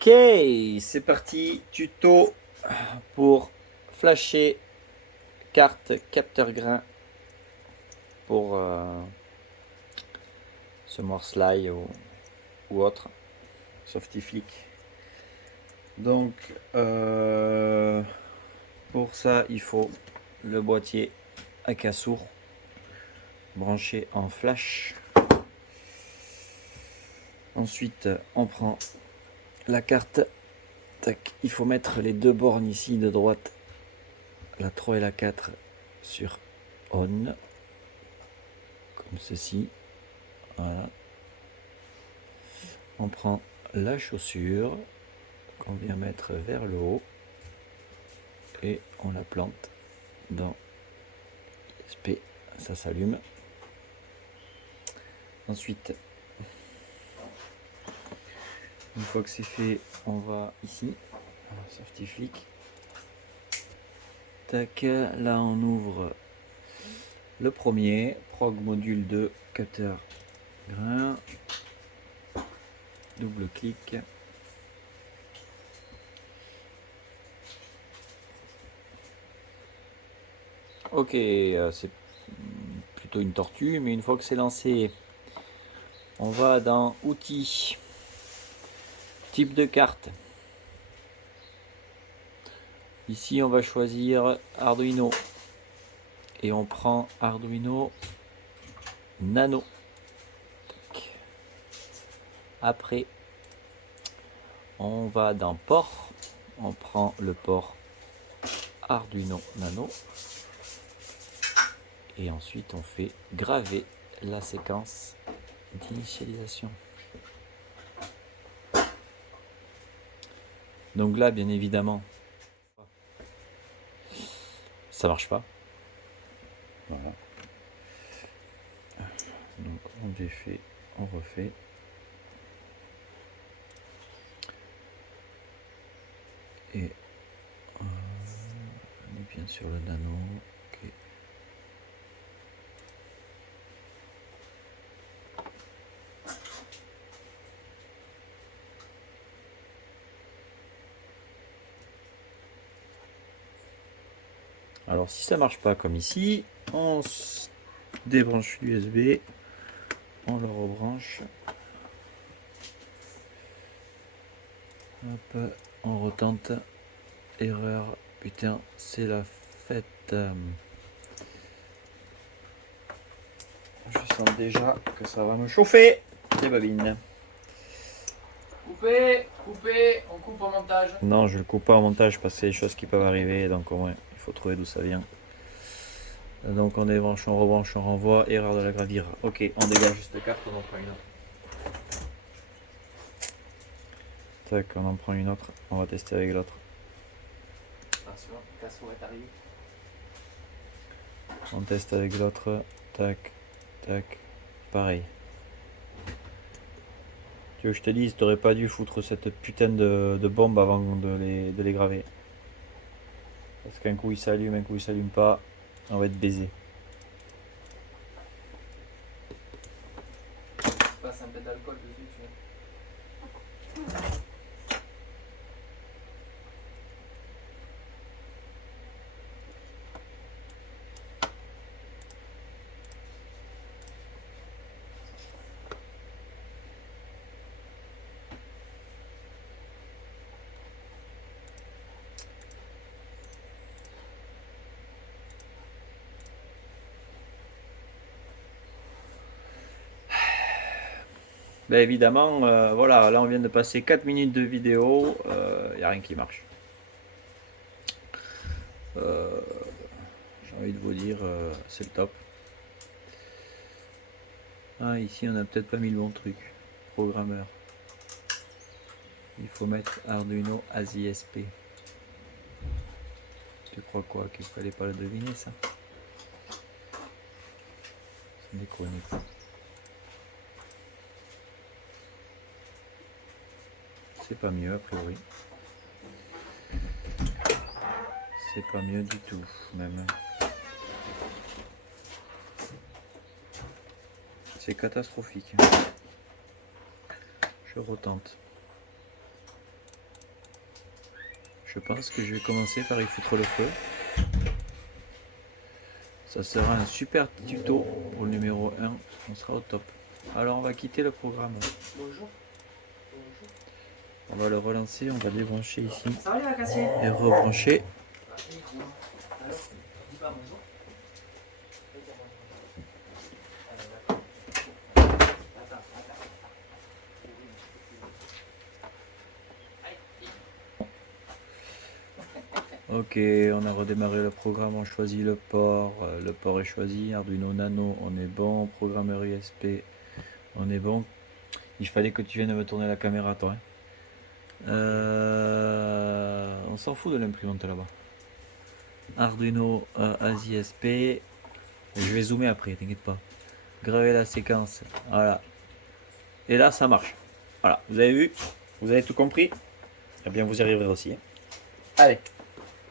Ok, c'est parti, tuto pour flasher carte capteur grain pour ce morse-laï ou autre, Softiflick. Donc pour ça il faut le boîtier à casse-sourd branché en flash. Ensuite on prend la carte. Tac, il faut mettre les deux bornes ici de droite, la 3 et la 4 sur on, comme ceci. Voilà. On prend la chaussure qu'on vient mettre vers le haut et on la plante dans l'ISP. Ça s'allume. Ensuite, une fois que c'est fait, on va ici, Softiflick. Tac, là on ouvre le premier, Prog module 2, capteur grain. Double clic. Ok, c'est plutôt une tortue, mais une fois que c'est lancé, on va dans outils, type de carte. Ici, on va choisir Arduino et on prend Arduino Nano. Après, on va dans port, on prend le port Arduino Nano et ensuite on fait graver la séquence d'initialisation. Donc là, bien évidemment, ça marche pas. Voilà. Donc on défait, on refait. Et on est bien sur le nano. Okay. Alors si ça marche pas comme ici, on débranche l'USB, on le rebranche. Hop, on retente. Erreur, putain, c'est la fête. Je sens déjà que ça va me chauffer les babines. Coupez, on coupe au montage. Non, je le coupe pas au montage parce que c'est des choses qui peuvent arriver, donc au moins il faut trouver d'où ça vient. Donc on débranche, on rebranche, on renvoie, erreur de la gravure. Ok, on dégage cette carte, on en prend une autre. Tac, on en prend une autre, on va tester avec l'autre. Attention, Casso est arrivé. On teste avec l'autre, tac, tac, pareil. Tu veux que je te dise, t'aurais pas dû foutre cette putain de bombe avant de les graver. Parce qu'un coup il s'allume, un coup il s'allume pas, on va être baisé. Passe un peu d'alcool dessus, tu vois. Ben évidemment, voilà, là on vient de passer 4 minutes de vidéo, il n'y a rien qui marche. J'ai envie de vous dire, c'est le top. Ah, ici on a peut-être pas mis le bon truc. Programmeur. Il faut mettre Arduino ASISP. Tu crois quoi? Qu'il fallait pas le deviner ça? C'est déconne. C'est pas mieux a priori. C'est pas mieux du tout même. C'est catastrophique. Je retente. Je pense que je vais commencer par y foutre le feu. Ça sera un super tuto pour le numéro 1. On sera au top. Alors on va quitter le programme. Bonjour. On va le relancer, on va débrancher ici. Ça va les vacanciers? Et rebrancher. Alors, dis pas bonjour. Ok, on a redémarré le programme, on choisit le port est choisi, Arduino Nano, on est bon, programmeur ISP, on est bon. Il fallait que tu viennes me tourner la caméra, toi. Hein. On s'en fout de l'imprimante là-bas. Arduino ASISP, je vais zoomer après, t'inquiète pas. Graver la séquence, voilà. Et là, ça marche. Voilà, vous avez vu? Vous avez tout compris? Eh bien, vous y arriverez aussi. Hein. Allez.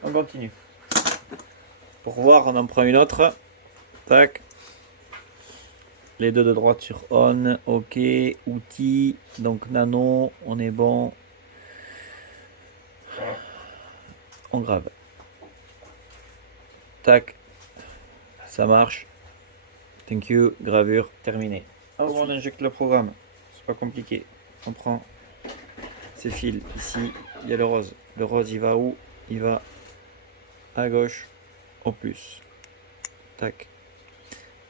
On continue. Pour voir, on en prend une autre. Tac. Les deux de droite sur on. Ok. Outils. Donc nano. On est bon. On grave. Tac. Ça marche. Thank you. Gravure. Terminé. On injecte le programme. C'est pas compliqué. On prend ces fils. Ici, il y a le rose. Le rose, il va où? Il va à gauche au plus. Tac.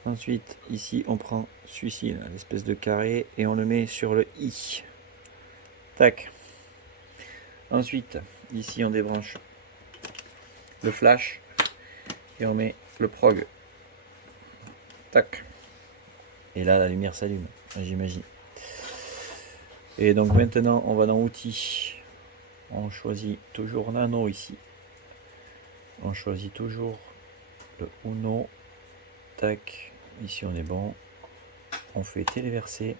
Ensuite, ici, on prend celui-ci, l'espèce de carré, et on le met sur le I. Tac. Ensuite, ici, on débranche le flash et on met le prog. Tac. Et là, la lumière s'allume, j'imagine. Et donc maintenant, on va dans outils. On choisit toujours nano ici. On choisit toujours le Uno. Tac. Ici, on est bon. On fait téléverser.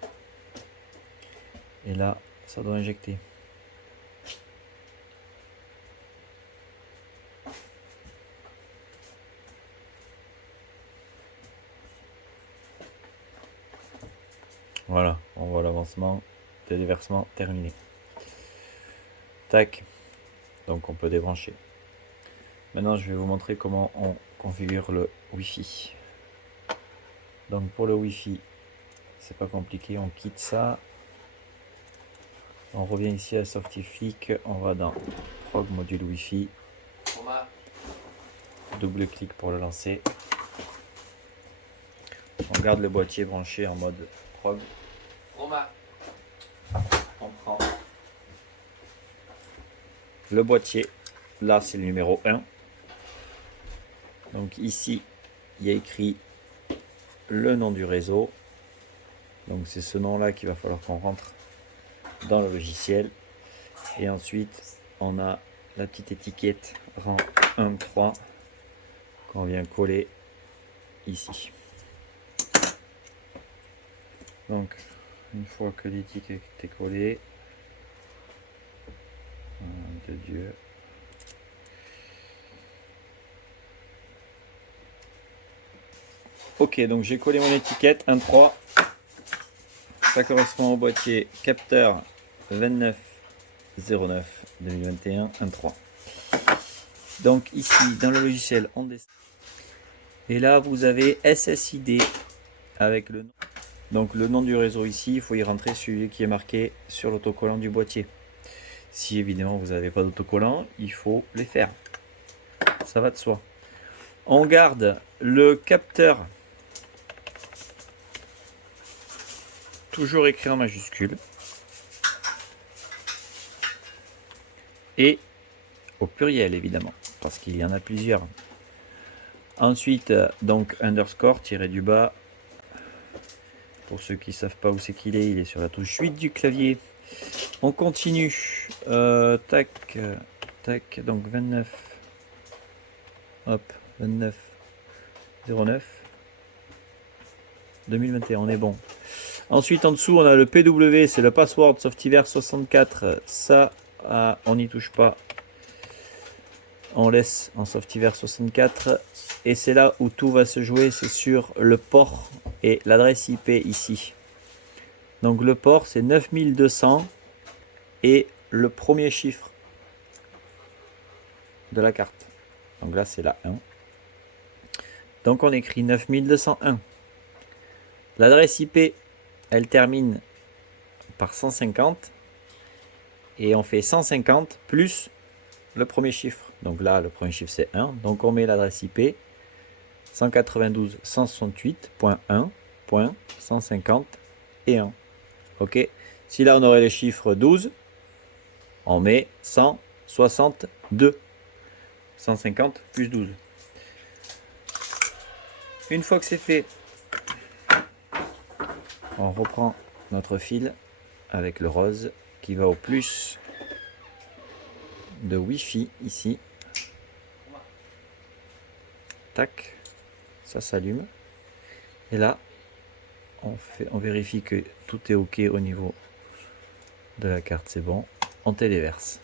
Et là, ça doit injecter. Voilà, on voit l'avancement. Téléversement terminé. Tac. Donc on peut débrancher. Maintenant, je vais vous montrer comment on configure le Wi-Fi. Donc pour le Wi-Fi, c'est pas compliqué. On quitte ça. On revient ici à Softific. On va dans Prog module Wi-Fi. Double clic pour le lancer. On garde le boîtier branché en mode Prog. On prend le boîtier. Là, c'est le numéro 1. Donc ici, il y a écrit le nom du réseau. Donc c'est ce nom-là qu'il va falloir qu'on rentre dans le logiciel. Et ensuite, on a la petite étiquette rang 1.3 qu'on vient coller ici. Donc, une fois que l'étiquette est collée, de Dieu. Ok, donc j'ai collé mon étiquette 1.3. Ça correspond au boîtier capteur 2909 2021 1.3. Donc ici, dans le logiciel, on descend. Et là, vous avez SSID avec le nom. Donc le nom du réseau ici, il faut y rentrer celui qui est marqué sur l'autocollant du boîtier. Si évidemment vous n'avez pas d'autocollant, il faut les faire. Ça va de soi. On garde le capteur toujours écrit en majuscule et au pluriel évidemment parce qu'il y en a plusieurs. Ensuite donc underscore tiré du bas. Pour ceux qui ne savent pas où c'est qu'il est, il est sur la touche 8 du clavier. On continue. Tac, tac, donc 29. Hop, 29 09 2021, on est bon. Ensuite, en dessous, on a le PW, c'est le password Softiver 64. Ça, on n'y touche pas. On laisse en Softiver 64. Et c'est là où tout va se jouer, c'est sur le port et l'adresse IP ici. Donc le port, c'est 9200 et le premier chiffre de la carte. Donc là, c'est la 1. Donc on écrit 9201. L'adresse IP, elle termine par 150. Et on fait 150 plus le premier chiffre. Donc là, le premier chiffre, c'est 1. Donc on met l'adresse IP 192.168.1.150 et 1. OK. Si là, on aurait le chiffre 12, on met 162. 150 plus 12. Une fois que c'est fait, on reprend notre fil avec le rose qui va au plus de Wi-Fi ici. Tac, ça s'allume. Et là, on vérifie que tout est OK au niveau de la carte, c'est bon. On téléverse.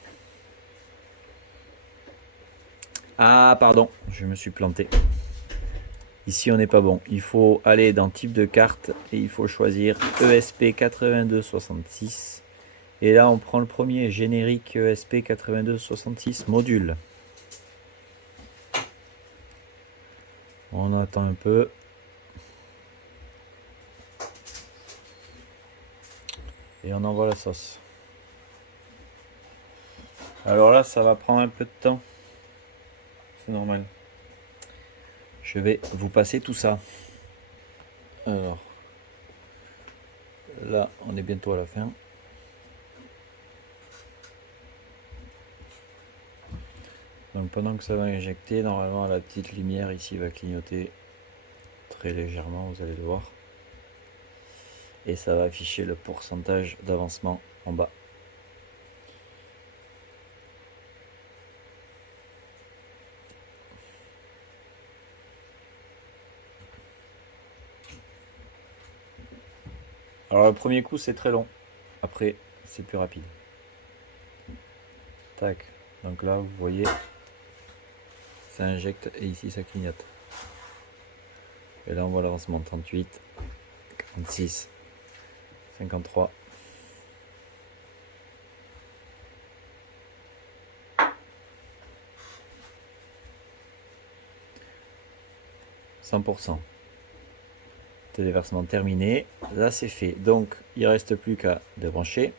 Ah, pardon, je me suis planté. Ici, on n'est pas bon. Il faut aller dans type de carte et il faut choisir ESP8266. Et là, on prend le premier générique ESP8266 module. On attend un peu. Et on envoie la sauce. Alors là, ça va prendre un peu de temps. C'est normal. Je vais vous passer tout ça. Alors, là, on est bientôt à la fin. Donc pendant que ça va injecter, normalement la petite lumière ici va clignoter très légèrement, vous allez le voir. Et ça va afficher le pourcentage d'avancement en bas. Alors le premier coup c'est très long, après c'est plus rapide. Tac, donc là vous voyez, ça injecte et ici ça clignote. Et là on voit l'avancement 38, 46, 53. %. Téléversement terminé. Là c'est fait. Donc il ne reste plus qu'à débrancher.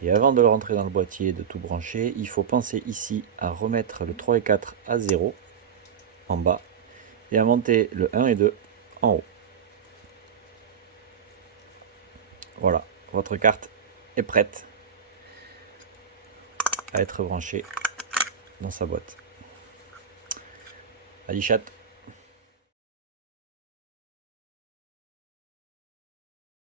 Et avant de le rentrer dans le boîtier, de tout brancher, il faut penser ici à remettre le 3 et 4 à 0 en bas et à monter le 1 et 2 en haut. Voilà, votre carte est prête à être branchée dans sa boîte. Allez, chat.